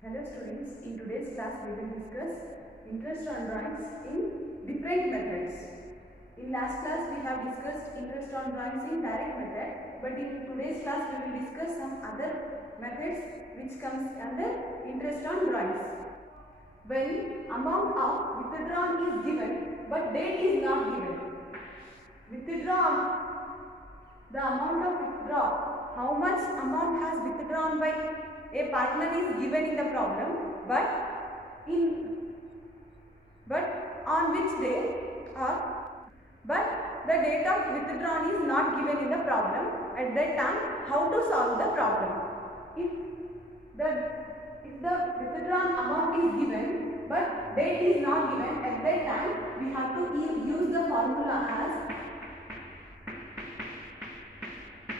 Hello students, in today's class we will discuss interest on drawings in different methods. In last class we have discussed interest on drawings in direct method, but in today's class we will discuss some other methods which comes under interest on drawings. When amount of withdrawn is given but date is not given. The amount of withdraw, how much amount has withdrawn by a partner is given in the problem, but on which day but the date of withdrawn is not given in the problem. At that time, how to solve the problem? If the withdrawn amount is given but date is not given, at that time we have to use the formula as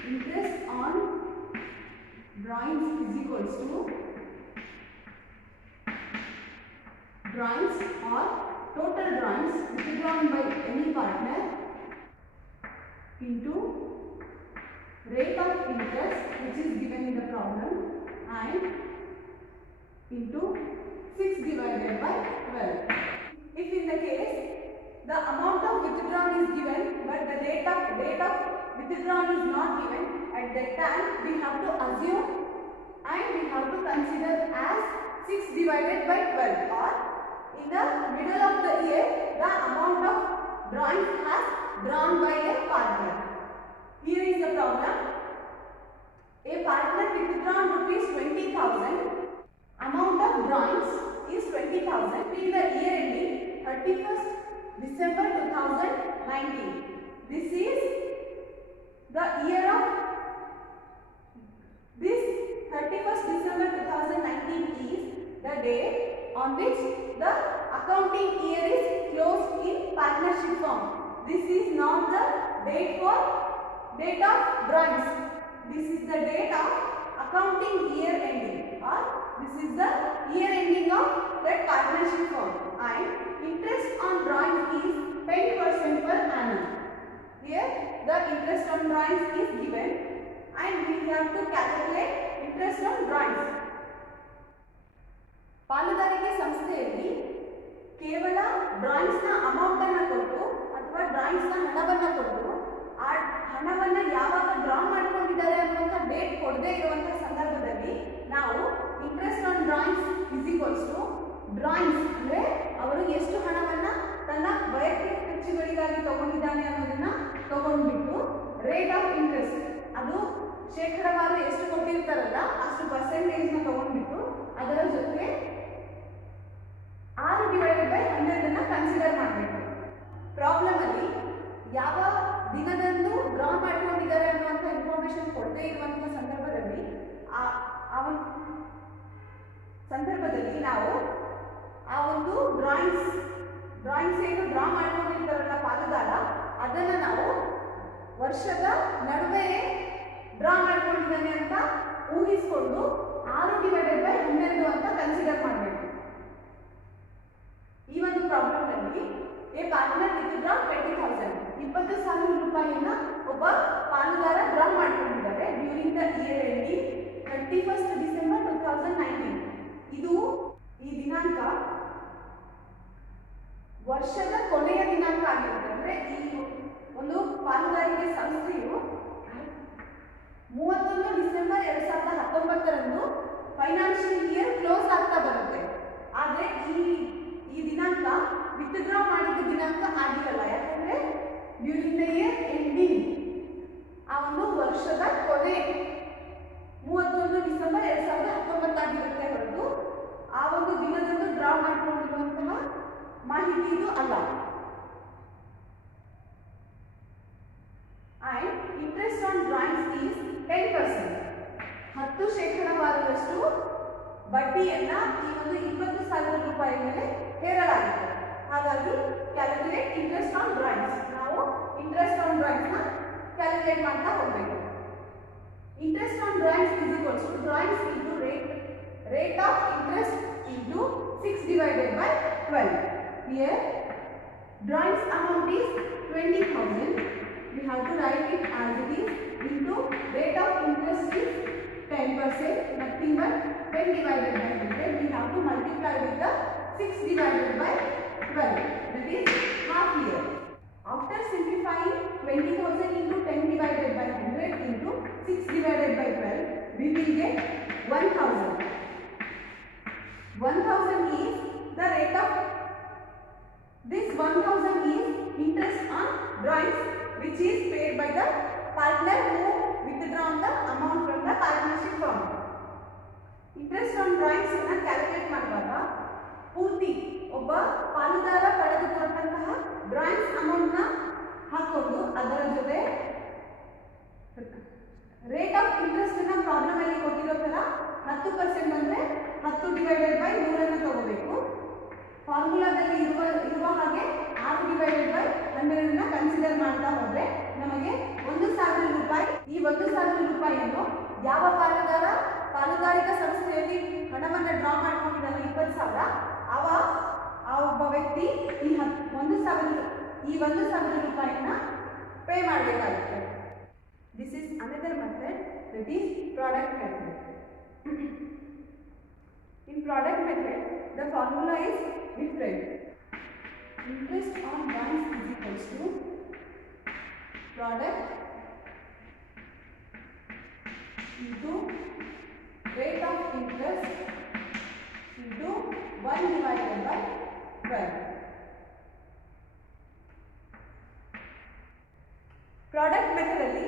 interest on drawings is equals to drawings or total drawings withdrawn by any partner into rate of interest which is given in the problem and into 6 divided by 12. If in the case the amount of withdrawn is given but the date of withdrawn is not given, at that time we have to assume and we have to consider as 6 divided by 12, or in the middle of the year the amount of drawings has drawn by a partner. Here is the problem. A partner withdrawn rupees 20,000. Amount of drawings is 20,000 till the year ending 31st December 2019. This is the year of this 31st December 2019 is the day on which the accounting year is closed in partnership form. This is not the date of drawings. This is the date of accounting year ending, or this is the year ending of that partnership form, and interest on drawings is 10% per annum. Here the interest on drawings is given and we have to calculate interest on drawings. ಪಾಲುದಾರಿಕೆ ಸಂಸ್ಥೆಯಲ್ಲಿ ಕೇವಲ drawings ನ amount ಅನ್ನು ಕೊಟ್ಟು ಅಥವಾ drawings ನ ಹಣವನ್ನು ಕೊಟ್ಟು ಆ ಹಣವನ್ನು ಯಾವಾಗ ಡ್ರಾ ಮಾಡಿಕೊಂಡಿದ್ದಾರೆ ಅನ್ನುವಂಥ ಡೇಟ್ ಕೊಡದೇ ಇರುವಂತಹ ಸಂದರ್ಭದಲ್ಲಿ ನಾವು interest on drawings is equals to drawings ಅಂದರೆ ಅವರು ಎಷ್ಟು ಹಣವನ್ನು ತನ್ನ ವೈಯಕ್ತಿಕ ಖರ್ಚುಗಳಿಗಾಗಿ ತಗೊಂಡಿದ್ದಾನೆ ಅನ್ನೋದನ್ನ ತಗೊಂಡ್ಬಿಟ್ಟು ರೇಟ್ ಆಫ್ ಇಂಟ್ರೆಸ್ಟ್, ಅದು ಶೇಕಡಾವಾರು ಎಷ್ಟು ಕೊಟ್ಟಿರ್ತಾರಲ್ಲ ಅಷ್ಟು ಪರ್ಸೆಂಟೇಜ್ನ ತಗೊಂಡ್ಬಿಟ್ಟು ಅದರ ಜೊತೆಗೆ 6 ಡಿವೈಡೆಡ್ ಬೈ 100 ಕನ್ಸಿಡರ್ ಮಾಡಬೇಕು. ಪ್ರಾಬ್ಲಮ್ ಅಲ್ಲಿ ಯಾವ ದಿನದಂದು ಡ್ರಾ ಮಾಡ್ಕೊಂಡಿದ್ದಾರೆ ಅನ್ನುವಂಥ ಇನ್ಫಾರ್ಮೇಶನ್ ಕೊಡದೇ ಇರುವಂತಹ ಸಂದರ್ಭದಲ್ಲಿ ನಾವು ಆ ಒಂದು ಡ್ರಾಯಿಂಗ್ಸ್ ಏನು ಡ್ರಾ ಮಾಡ್ಕೊಂಡಿರ್ತಾರಲ್ಲ ಪಾಲುದಾರ, ಅದನ್ನು ನಾವು ವರ್ಷದ ನಡುವೆ ಡ್ರಾ ಮಾಡ್ಕೊಂಡಿದ್ದಾನೆ ಅಂತ ಊಹಿಸಿಕೊಂಡು 6 ಡಿವೈಡೆಡ್ ಬೈ 12 ಅಂತ ಕನ್ಸಿಡರ್ ಮಾಡಬೇಕು. ಈ ಒಂದು ಪ್ರಾಬ್ಲಮ್ ನಲ್ಲಿ ಎ ಪಾರ್ಟ್ನರ್ ವಿತ್ಡ್ರಾ 20,000 ರೂಪಾಯಿಯನ್ನ ಒಬ್ಬ ಪಾಲುದಾರ ಡ್ರಾ ಮಾಡ್ಕೊಂಡಿದ್ದಾರೆ during the year ending 31st December 2019. ಇದು ಈ ದಿನಾಂಕ ವರ್ಷದ ಕೊನೆಯ ದಿನಾಂಕ ಆಗಿರುತ್ತೆ. ಅಂದರೆ ಈ ಒಂದು ಪಾಲುದಾರಿಕೆ ಸಂಸ್ಥೆಯು 31 ಡಿಸೆಂಬರ್ 2019 ಫೈನಾನ್ಷಿಯಲ್ ಇಯರ್ ಕ್ಲೋಸ್ ಆಗ್ತಾ ಬರುತ್ತೆ. ಆದರೆ ಈ ದಿನಾಂಕ ವಿತ್ಡ್ರಾ ಮಾಡಿದ ದಿನಾಂಕ ಆಗಿರಲ್ಲ, ಯಾಕಂದ್ರೆ ಡ್ಯೂರಿಂಗ್ ದ ಇಯರ್ ಎಂಡಿಂಗ್ ಆ ಒಂದು ವರ್ಷದ ಕೊನೆ 31 ಡಿಸೆಂಬರ್ 2019 ಆಗಿರುತ್ತೆ ಹೊರತು ಆ ಒಂದು ದಿನದಂದು ಡ್ರಾ ಮಾಡಿಕೊಂಡಿರುವಂತಹ ಮಾಹಿತಿ ಇದು ಅಲ್ಲ. And interest on drawings is 10%. 10% ಬಡ್ಡಿಯನ್ನ ಈ ಒಂದು 20,000 ರೂಪಾಯಿ ಮೇಲೆ ಹೇರಲಾಗಿದೆ. ಹಾಗಾಗಿ ಕ್ಯಾಲ್ಕುಲೇಟ್ ಇಂಟ್ರೆಸ್ಟ್ ಆನ್ ಡ್ರಾಯಿಂಗ್ಸ್. ನಾವು ಇಂಟ್ರೆಸ್ಟ್ ಆನ್ ಡ್ರಾಯಿಂಗ್ಸ್ ನ ಕ್ಯಾಲ್ಕುಲೇಟ್ ಮಾಡ್ತಾ ಹೋಗಬೇಕು. Interest on drawings is equals to drawings into rate of interest into 6 divided by 12. Here drawings amount is 20,000. We have to write it as it is into rate of interest is 10%, nothing but 10 divided by 100 multiply with the 6 divided by 12, that is half year. After simplifying 20,000 into 10 divided by 100 into 6 divided by 12, we will get 1,000. 1,000 is the rate of, this 1,000 is interest on drawings which is paid by the partner who withdrawn the amount from the partnership firm. Interest on drawings ಅನ್ನು calculate ಮಾಡುವಾಗ ಪೂರ್ತಿ ಒಬ್ಬ ಪಾಲುದಾರ ಪಡೆದುಕೊಂಡಂತಹ drawings amount ನ ಹಾಕೊಂಡು ಅದರ ಜೊತೆ rate of interest ನ ಪ್ರಾಬ್ಲಮ್ ಅಲ್ಲಿ ಕೊಟ್ಟಿರೋ ತರ 10% ಅಂದ್ರೆ 10 ಡಿವೈಡೆಡ್ ಬೈ 100 ಅನ್ನು ತಗೋಬೇಕು. ಫಾರ್ಮುಲಾದಲ್ಲಿ ಇರುವ ಹಾಗೆ 6 ಡಿವೈಡೆಡ್ ಬೈ 100 ಅನ್ನು ಕನ್ಸಿಡರ್ ಮಾಡ್ತಾ ಹೋದ್ರೆ ನಮಗೆ 1,000 ರೂಪಾಯಿ. ಈ 1,000 ರೂಪಾಯಿಯನ್ನು ಯಾವ ಪಾಲುದಾರಿಕಾ ಸಂಸ್ಥೆಯಲ್ಲಿ ಹಣವನ್ನು ಡ್ರಾ ಮಾಡ್ಕೊಂಡಿದ್ದಾನೆ 20,000 ಆ ಒಬ್ಬ ವ್ಯಕ್ತಿ ಈ 1,000 ರೂಪಾಯಿನ ಪೇ ಮಾಡಬೇಕಾಗುತ್ತೆ. This is another method, that is product method. In product method, the formula is different. Interest on bonds is equals to product into rate of interest into 1 divided by 12. Product method ಅಲ್ಲಿ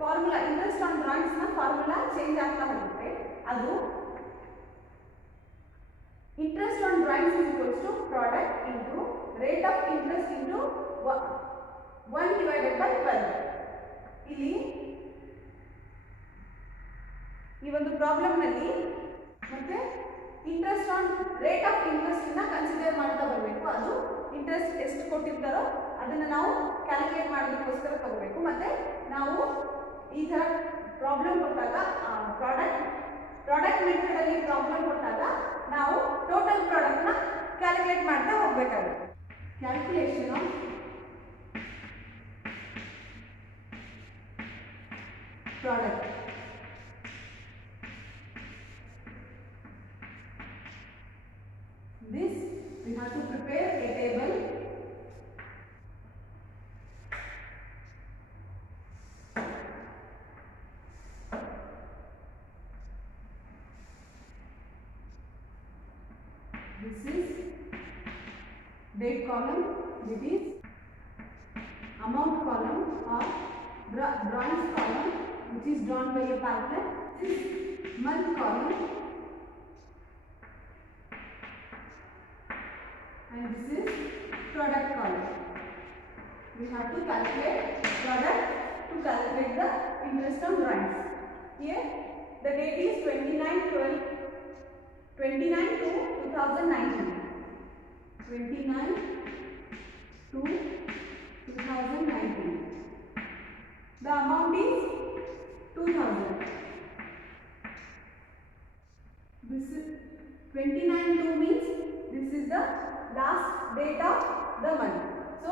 formula interest on drawings ನ formula change ಆಗ್ತಾ ಹೋಗುತ್ತೆ. ಅದು interest on drawings is equals to product into rate of interest into 1 divided by 12. ಇಲ್ಲಿ ಈ ಒಂದು problem ನಲ್ಲಿ ಮತ್ತೆ interest on rate of interest ನ ಕನ್ಸಿಡರ್ ಮಾಡ್ತಾ ಬರಬೇಕು. ಅದು ಇಂಟ್ರೆಸ್ಟ್ ಎಷ್ಟು ಕೊಟ್ಟಿರ್ತಾರೋ ಅದನ್ನ ನಾವು ಕ್ಯಾಲ್ಕುಲೇಟ್ ಮಾಡೋದಕ್ಕೋಸ್ಕರ ತಗೋಬೇಕು. ಮತ್ತೆ ನಾವು ಈ ತರ ಪ್ರಾಬ್ಲಮ್ ಕೊಟ್ಟಾಗ ಪ್ರಾಡಕ್ಟ್ ಮೆಥಡ್ ಅಲ್ಲಿ ಪ್ರಾಬ್ಲಮ್ ಕೊಟ್ಟಾಗ ನಾವು ಟೋಟಲ್ ಪ್ರಾಡಕ್ಟ್ ನ ಕ್ಯಾಲ್ಕುಲೇಟ್ ಮಾಡ್ತಾ ಹೋಗಬೇಕಾಗುತ್ತೆ. Calculation of product. This we have to prepare a table. This is date column, it is amount column or drawings column which is drawn by a partner. This is month column and this is product column. We have to calculate product to calculate the interest on drawings. Here the date is 29 to 2019. 29 to 2019. The amount is 2,000. This is 29/2 means this is the last date of the month. So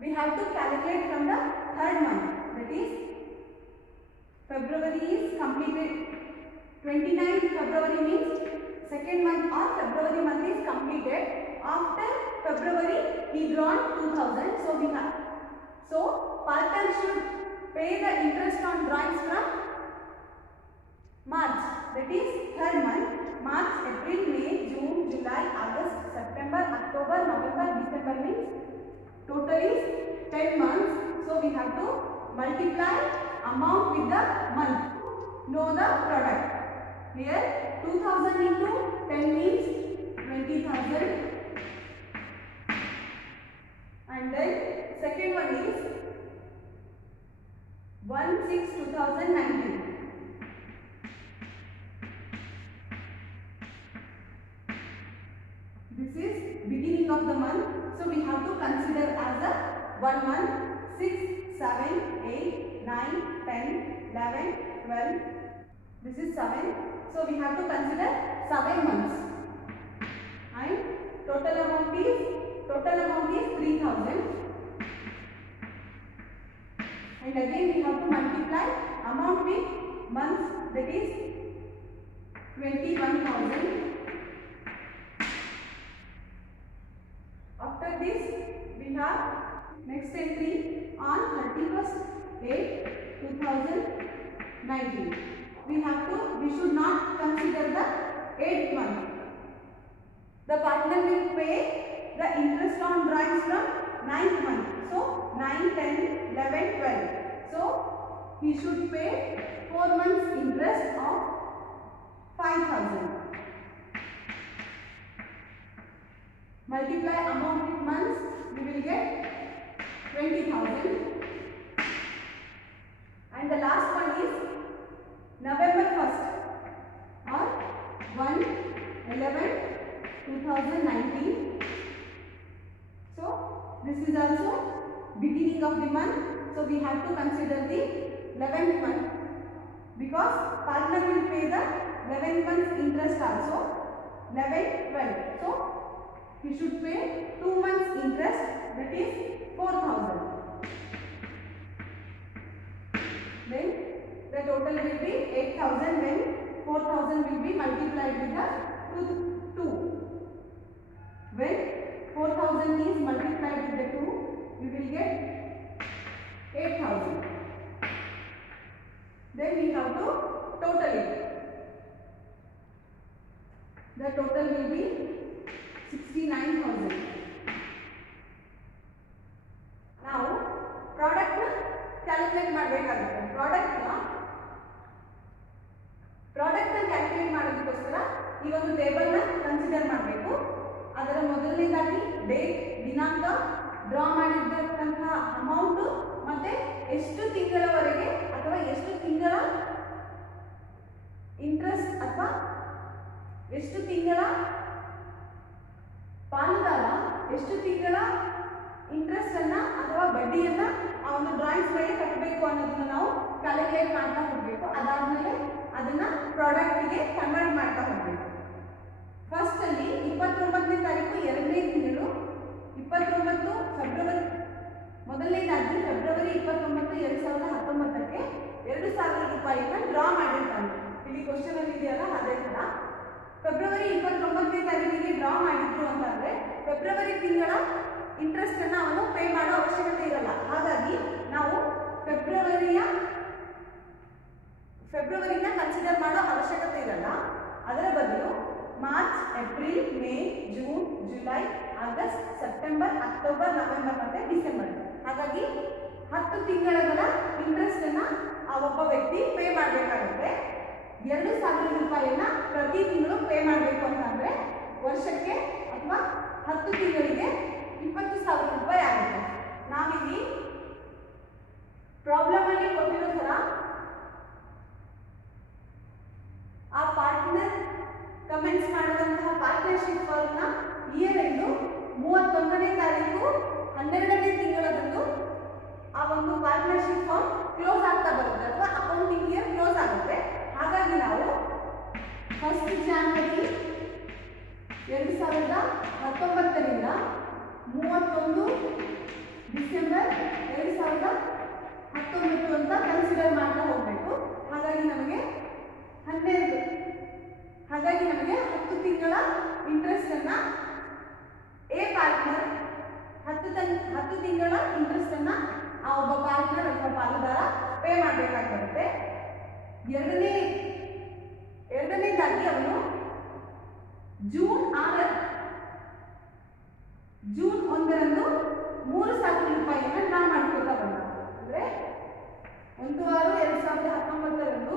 we have to calculate from the third month, that is February is completed. 29th February means second month or February month is completed. After February he drawn 2,000. So partner should pay the interest on drawings from March, that is third month. March, April, May, June, July, August, September, October, November, December means total is 10 months. So we have to multiply amount with the month to know the product. Here 2,000 into 10 means 20,000. And then second one is 1/6/2019. This is beginning of the month, so we have to consider as a 1 month. 6, 7, 8, 9, 10, 11, 12. This is 7, so we have to consider 7 months. And total amount is 3,000. And again we have to multiply amount with months, that is 21,000. next entry on 31st 8 2019. We should not consider the 8th month. The partner will pay the interest on drawings from 9th month. So 9, 10, 11, 12. So he should pay 4 months interest of 5,000. Multiply amount with months, we will get 20,000. And the last one is November 1st or 1/11/2019. So this is also beginning of the month. So we have to consider the 11th month because partner will pay the 11th month's interest also. 11, 12. So he should pay 2 months interest, that is 4,000. Then the total will be 8,000 when 4,000 will be multiplied with the 2. When 4,000 is multiplied with the 2, we will get 8,000. Then we have to total it. The total will be 69,000. Now product calculate ಮಾಡಬೇಕಾಗುತ್ತೆ. product calculate ಮಾಡೋದಕ್ಕೋಸ್ಕರ ಈ ಒಂದು table ನ consider ಮಾಡಬೇಕು. ಅದರ ಮೊದಲನೇದಾಗಿ date, ದಿನಾಂಕ, draw ಮಾಡಿದಂತಹ ಅಮೌಂಟ್ ಮತ್ತೆ ಎಷ್ಟು ತಿಂಗಳವರೆಗೆ ಅಥವಾ ಎಷ್ಟು ತಿಂಗಳ ಇಂಟ್ರೆಸ್ಟ್ ಅಥವಾ ಎಷ್ಟು ತಿಂಗಳ ಪಾಲುದಾರ ಎಷ್ಟು ತಿಂಗಳ ಇಂಟ್ರೆಸ್ಟ್ ಅನ್ನ ಅಥವಾ ಬಡ್ಡಿಯನ್ನ ಆ ಒಂದು ಡ್ರಾಯಿಂಗ್ಸ್ ಮೇಲೆ ಕಟ್ಟಬೇಕು ಅನ್ನೋದನ್ನ ನಾವು ಕ್ಯಾಲ್ಕುಲೇಟ್ ಮಾಡ್ತಾ ಹೋಗಬೇಕು. ಅದಾದ್ಮೇಲೆ ಅದನ್ನ ಪ್ರಾಡಕ್ಟ್ ಗೆ ಕನ್ವರ್ಟ್ ಮಾಡ್ತಾ ಹೋಗಬೇಕು. ಫಸ್ಟ್ ಅಲ್ಲಿ 29ನೇ ತಾರೀಕು 2ನೇ ತಿಂಗಳು 29 ಫೆಬ್ರವರಿ, ಮೊದಲನೇದಾಗಿ ಫೆಬ್ರವರಿ 29, 2019ಕ್ಕೆ 2,000 ರೂಪಾಯಿನ ಡ್ರಾ ಮಾಡಿರ್ತಾನೆ. ಇಲ್ಲಿ ಕ್ವಶನ್ ಅಲ್ಲಿ ಇದೆಯಲ್ಲ ಅದೇ ತರ ಫೆಬ್ರವರಿ 29ನೇ ತಾರೀಕಿಗೆ ಡ್ರಾ ಮಾಡಿದ್ರು ಅಂತಂದ್ರೆ ಫೆಬ್ರವರಿ ತಿಂಗಳ ಇಂಟ್ರೆಸ್ಟ್ ಅನ್ನ ಅವನು ಪೇ ಮಾಡೋ ಅವಶ್ಯಕತೆ ಇರಲ್ಲ. ಹಾಗಾಗಿ ನಾವು ಫೆಬ್ರವರಿನ ಕನ್ಸಿಡರ್ ಮಾಡೋ ಅವಶ್ಯಕತೆ ಇರಲ್ಲ. ಅದರ ಬದಲು March, April, May, June, July, August, September, October, November ಮತ್ತೆ ಡಿಸೆಂಬರ್. ಹಾಗಾಗಿ 10 ತಿಂಗಳ ಇಂಟ್ರೆಸ್ಟ್ ಅನ್ನ ಆ ಒಬ್ಬ ವ್ಯಕ್ತಿ ಪೇ ಮಾಡಬೇಕಾಗುತ್ತೆ. 2,000 ರೂಪಾಯಿಯನ್ನ ಪ್ರತಿ ತಿಂಗಳು ಪೇ ಮಾಡಬೇಕು ಅಂತಂದ್ರೆ ವರ್ಷಕ್ಕೆ ಅಥವಾ 10 ತಿಂಗಳಿಗೆ 20,000 ರೂಪಾಯಿ ಆಗುತ್ತೆ. ನಾವಿಲ್ಲಿ ಪ್ರಾಬ್ಲಮ್ ಅಲ್ಲಿ ಕೊಟ್ಟಿರೋ ತರ ಆ ಪಾರ್ಟ್ನರ್ ಕಮೆಂಟ್ಸ್ ಮಾಡುವಂತಹ ಪಾರ್ಟ್ನರ್ಶಿಪ್ ಫಾರ್ಮ್ ನ ಇಯರ್ ಎಂಡು 31ನೇ ತಾರೀಕು 12ನೇ ತಿಂಗಳದಂದು ಆ ಒಂದು ಪಾರ್ಟ್ನರ್ಶಿಪ್ ಫಾರ್ಮ್ ಕ್ಲೋಸ್ ಆಗ್ತಾ ಬರುತ್ತೆ ಅಥವಾ ಅಕೌಂಟಿಂಗ್ ಇಯರ್ ಕ್ಲೋಸ್ ಆಗುತ್ತೆ. ಹಾಗಾಗಿ ನಾವು 1 ಜನವರಿ 2019ರಿಂದ 31 ಡಿಸೆಂಬರ್ 2019 ಅಂತ ಕನ್ಸಿಡರ್ ಮಾಡ್ತಾ ಹೋಗಬೇಕು. ಹಾಗಾಗಿ ನಮಗೆ 10 ತಿಂಗಳ ಇಂಟ್ರೆಸ್ಟ್ ಅನ್ನ ಎ ಪಾರ್ಟ್ನರ್ 10 ತಿಂಗಳ ಇಂಟ್ರೆಸ್ಟ್ ಅನ್ನ ಆ ಒಬ್ಬ ಪಾರ್ಟ್ನರ್ ಅಥವಾ ಪಾಲುದಾರ ಪೇ ಮಾಡಬೇಕಾಗುತ್ತೆ. ಎರಡನೇದಾಗಿ ಅವನು ಜೂನ್ 1ರಂದು 3,000 ರೂಪಾಯಿಯನ್ನ ಡ್ರಾ ಮಾಡ್ಕೊಳ್ತಾ ಬಂದ. ಅಂದ್ರೆ 1/6/2019ರಂದು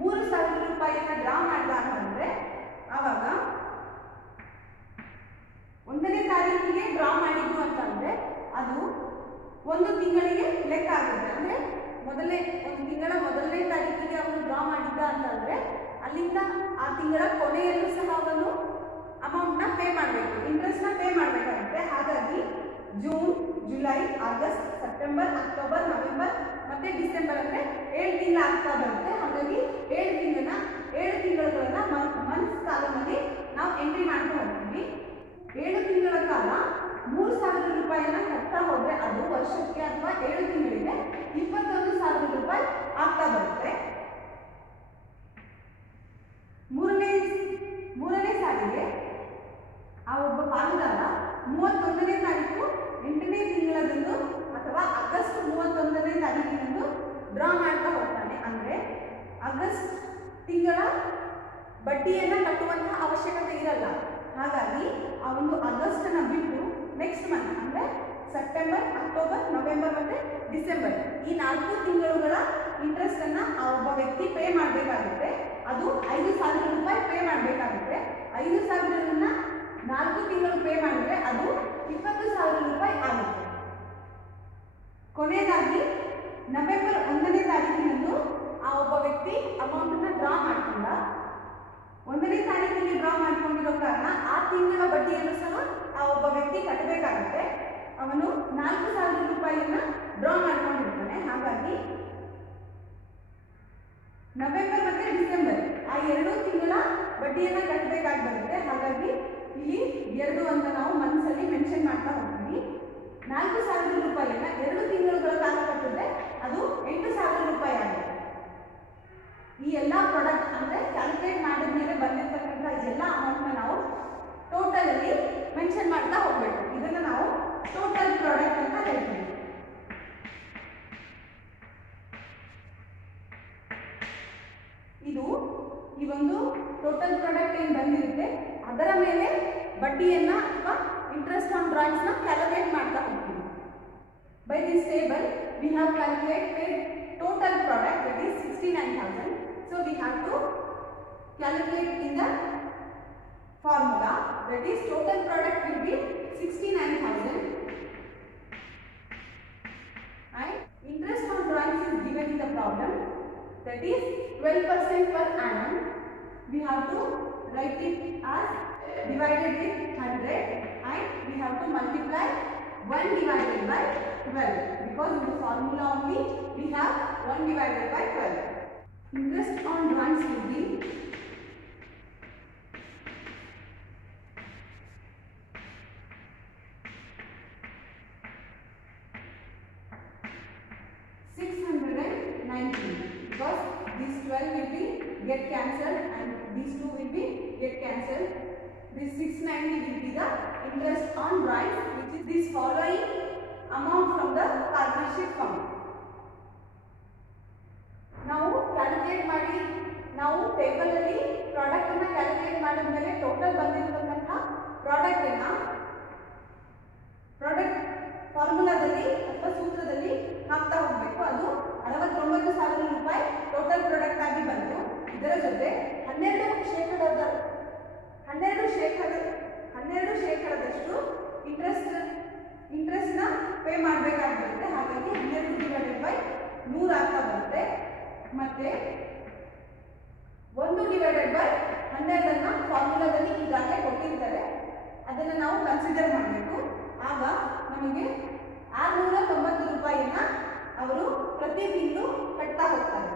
3,000 ರೂಪಾಯಿಯನ್ನ ಡ್ರಾ ಮಾಡ್ದ ಅಂತಂದ್ರೆ ಆವಾಗ 1ನೇ ತಾರೀಕಿಗೆ ಡ್ರಾ ಮಾಡಿದ್ದು ಅಂತಂದ್ರೆ ಅದು 1 ತಿಂಗಳಿಗೆ ಲೆಕ್ಕ ಆಗುತ್ತೆ. ಅಂದ್ರೆ ಒಂದು ತಿಂಗಳ ಮೊದಲನೇ ತಾರೀಕಿಗೆ ಅವನು ಡ್ರಾ ಮಾಡಿದ್ದ ಅಂತಂದ್ರೆ ಅಲ್ಲಿಂದ ಆ ತಿಂಗಳ ಕೊನೆಯಲ್ಲೂ ಸಹ ಅವನು ಅಮೌಂಟ್ ನ ಪೇ ಮಾಡಬೇಕು, ಇಂಟ್ರೆಸ್ಟ್ ನ ಪೇ ಮಾಡಬೇಕಾಗುತ್ತೆ. ಹಾಗಾಗಿ June, July, August, September, October, November ಮತ್ತೆ ಡಿಸೆಂಬರ್ ಅಂದ್ರೆ 7 ತಿಂಗಳು ಆಗ್ತಾ ಬರುತ್ತೆ. ಹಾಗಾಗಿ 7 ತಿಂಗಳನ್ನ ಮಂತ್ಸ್ ಕಾಲಮಲ್ಲಿ ನಾವು ಎಂಟ್ರಿ ಮಾಡ್ತಾ ಹೋಗ್ತೀವಿ. 7 ತಿಂಗಳ ಕಾಲ 3,000 ರೂಪಾಯಿನ ಕಟ್ತಾ ಹೋದ್ರೆ ಅದು ವರ್ಷಕ್ಕೆ ಅಥವಾ 7 ತಿಂಗಳಿಗೆ 21,000 ರೂಪಾಯಿ ಆಗ್ತಾ ಬರುತ್ತೆ. ಮೂರನೇ ಸಾಲಿಗೆ ಆ ಒಬ್ಬ ಪಾಲುದಾರ 31ನೇ ತಾರೀಕು 8ನೇ ತಿಂಗಳದಂದು ಬಡ್ಡಿಯನ್ನು ಕಟ್ಟುವಂತಹ ಅವಶ್ಯಕತೆ ಇರಲ್ಲ. ಹಾಗಾಗಿ ಆ ಒಂದು ಆಗಸ್ಟನ್ನು ಬಿಟ್ಟು ನೆಕ್ಸ್ಟ್ ಮಂತ್ ಅಂದರೆ ಸೆಪ್ಟೆಂಬರ್, ಅಕ್ಟೋಬರ್, ನವೆಂಬರ್ ಮತ್ತು ಡಿಸೆಂಬರ್ ಈ 4 ತಿಂಗಳುಗಳ ಇಂಟ್ರೆಸ್ಟನ್ನು ಆ ಒಬ್ಬ ವ್ಯಕ್ತಿ ಪೇ ಮಾಡಬೇಕಾಗುತ್ತೆ. ಅದು 5,000 ರೂಪಾಯಿ ಪೇ ಮಾಡಬೇಕಾಗುತ್ತೆ. 5,000 4 ತಿಂಗಳು ಪೇ ಮಾಡಿದ್ರೆ ಅದು 20,000 ರೂಪಾಯಿ ಆಗುತ್ತೆ. ಕೊನೆಯದಾಗಿ ನವೆಂಬರ್ 1ನೇ ತಾರೀಕಿನಂದು ಆ ಒಬ್ಬ ವ್ಯಕ್ತಿ ಅಮೌಂಟನ್ನು ಡ್ರಾ ಮಾಡ್ಕೊಂಡ. 1ನೇ ತಾರೀಕಿಗೆ ಡ್ರಾ ಮಾಡ್ಕೊಂಡಿರೋ ಕಾರಣ ಆ ತಿಂಗಳ ಬಡ್ಡಿಯನ್ನು ಸಹ ಆ ಒಬ್ಬ ವ್ಯಕ್ತಿ ಕಟ್ಟಬೇಕಾಗುತ್ತೆ. ಅವನು 4,000 ರೂಪಾಯಿಯನ್ನು ಡ್ರಾ ಮಾಡ್ಕೊಂಡಿರ್ತಾನೆ. ಹಾಗಾಗಿ ನವೆಂಬರ್ ಮತ್ತು ಡಿಸೆಂಬರ್ ಆ 2 ತಿಂಗಳ ಬಡ್ಡಿಯನ್ನು ಕಟ್ಟಬೇಕಾಗಿ ಬರುತ್ತೆ. ಹಾಗಾಗಿ ಇಲ್ಲಿ 2 ಅಂತ ನಾವು ಮನಸ್ಸಲ್ಲಿ ಮೆನ್ಷನ್ ಮಾಡ್ತಾ ಹೋಗ್ತೀವಿ. 4,000 ರೂಪಾಯಿಯನ್ನು 2 ತಿಂಗಳುಗಳ ಕಾಲ ಕಟ್ಟಿದ್ರೆ ಅದು 8,000 ರೂಪಾಯಿ ಆಗುತ್ತೆ. ಈ ಎಲ್ಲ ಪ್ರಾಡಕ್ಟ್ ಅಂದರೆ ಕ್ಯಾಲ್ಕುಲೇಟ್ ಮಾಡಿದ ಮೇಲೆ ಬಂದಿರತಕ್ಕಂಥ ಎಲ್ಲ ಅಮೌಂಟ್ನ ನಾವು ಟೋಟಲಲ್ಲಿ ಮೆನ್ಷನ್ ಮಾಡ್ತಾ ಹೋಗಬೇಕು. ಇದನ್ನು ನಾವು ಟೋಟಲ್ ಪ್ರಾಡಕ್ಟ್ ಅಂತ ಹೇಳ್ತೀವಿ. ಇದು ಈ ಒಂದು ಟೋಟಲ್ ಪ್ರಾಡಕ್ಟ್ ಏನು ಬಂದಿರುತ್ತೆ ಅದರ ಮೇಲೆ ಬಡ್ಡಿಯನ್ನು ಅಥವಾ ಇಂಟ್ರೆಸ್ಟ್ ಆನ್ ಡ್ರಾಯಿಂಗ್ಸ್ನ ಕ್ಯಾಲ್ಕುಲೇಟ್ ಮಾಡ್ತಾ ಹೋಗ್ತೀವಿ. By this table we have calculated total product, that is 69,000. So we have to calculate in the formula, that is total product will be 69,000 and interest on drawings is given in the problem, that is 12% per annum. We have to write it as divided with 100 and we have to multiply 1 divided by 12 because in the formula only we have 1 divided by 12. Interest on drawings will be 690 because these 12 will be get cancelled and these 2 will be get cancelled. This 690 will be the interest on drawings, which is this following amount from the partnership fund. ನಾವು calculate ಮಾಡಿ ನಾವು table ಅಲ್ಲಿ product ಅನ್ನು calculate ಮಾಡಿದ ಮೇಲೆ total ಬಂದಿರತಕ್ಕಂಥ product ಫಾರ್ಮುಲಾದಲ್ಲಿ ಅಥವಾ ಸೂತ್ರದಲ್ಲಿ ಹಾಕ್ತಾ ಹೋಗಬೇಕು. ಅದು 69,000 ರೂಪಾಯಿ ಟೋಟಲ್ ಪ್ರಾಡಕ್ಟ್ ಆಗಿ ಬಂತು. ಇದರ ಜೊತೆ 12% ಇಂಟ್ರೆಸ್ಟ್ನ ಪೇ ಮಾಡಬೇಕಾಗಿರುತ್ತೆ. ಹಾಗಾಗಿ 12/100 ಆಗ್ತಾ ಬರುತ್ತೆ. ಮತ್ತೆ 1/12 ಫಾರ್ಮುಲಾದಲ್ಲಿ ಈಗಾಗಲೇ ಕೊಟ್ಟಿರ್ತಾರೆ, ಅದನ್ನು ನಾವು ಕನ್ಸಿಡರ್ ಮಾಡಬೇಕು. ಆಗ ನಮಗೆ 690 ರೂಪಾಯಿಯನ್ನು ಅವರು ಪ್ರತಿ ತಿಂಗಳು ಕಟ್ತಾ ಹೋಗ್ತಾರೆ.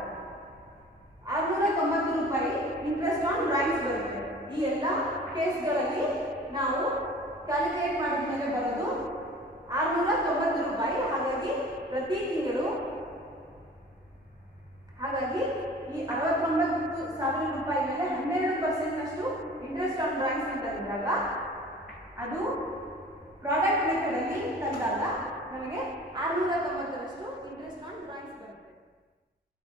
690 ರೂಪಾಯಿ ಇಂಟ್ರೆಸ್ಟ್ ಆನ್ ಡ್ರಾಯಿಂಗ್ಸ್ ಬರುತ್ತೆ. ಈ ಎಲ್ಲ ಕೇಸ್ಗಳಲ್ಲಿ ನಾವು ಕ್ಯಾಲ್ಕುಲೇಟ್ ಮಾಡಿದ ಮೇಲೆ ಬರೋದು 690 ರೂಪಾಯಿ. ಹಾಗಾಗಿ ಪ್ರತಿ ತಿಂಗಳು ಈ 69,000 ರೂಪಾಯಿ ಮೇಲೆ 12% ಇಂಟ್ರೆಸ್ಟ್ ಆನ್ ಡ್ರಾಯಿಂಗ್ಸ್ ಅಂತ ಇದ್ದಾಗ ಅದು ಪ್ರಾಡಕ್ಟ್ ಮೆಥಡಲ್ಲಿ ತಂದಾಗ ನಮಗೆ 690